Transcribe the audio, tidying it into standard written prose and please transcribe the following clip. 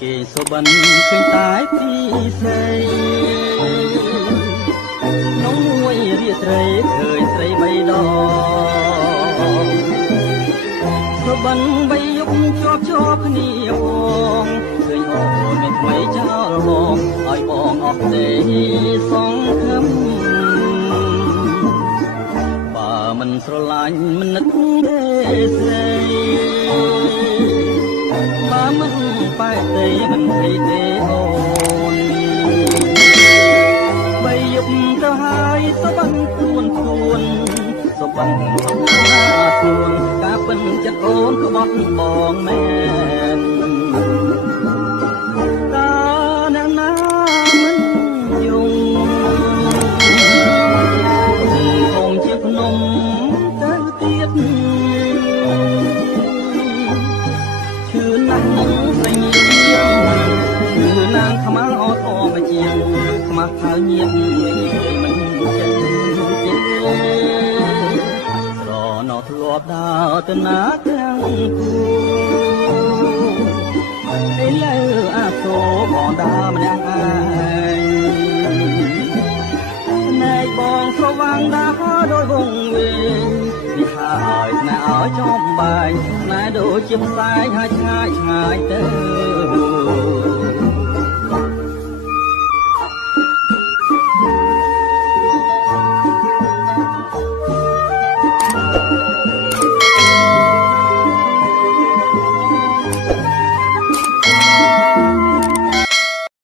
គេសុបិនឃើញតែពីស្រីក្នុងមួយរាត្រីឃើញស្រីបីដងសុបិនបីយប់ជាប់គ្នាបងឃើញអូនមានថ្មីចោលមកឲ្យបងអស់ទេសងខឹមបើមិនស្រឡាញ់មិននឹកទេស្រីបើមិនបែកទេមិនភ័យទេអូនបីយប់ទៅហើយសុបិនខ្លួនសុបិនខ្លួនការពិនចិត្តអូនក្បត់បងមែនតើអ្នកណាមិនយំគង់ជាភ្នំទៅទៀតឈឺណាស់នឹងស្រីញៀមឈឺណាងខ្មៅអត់អមជាងខ្មាស់ហើយញៀមមិនចេញទេស្រណោធ្លាប់ដើរទៅណាទាំងគូឥឡូវអាសូរបងដើរម្នាក់ឯងណែបងស្រវាំងដើរដោយវងវែងនេះហើយណែឲ្យចំបែងណែដូចជាផ្សែងហើយឆ្ងាយទៅ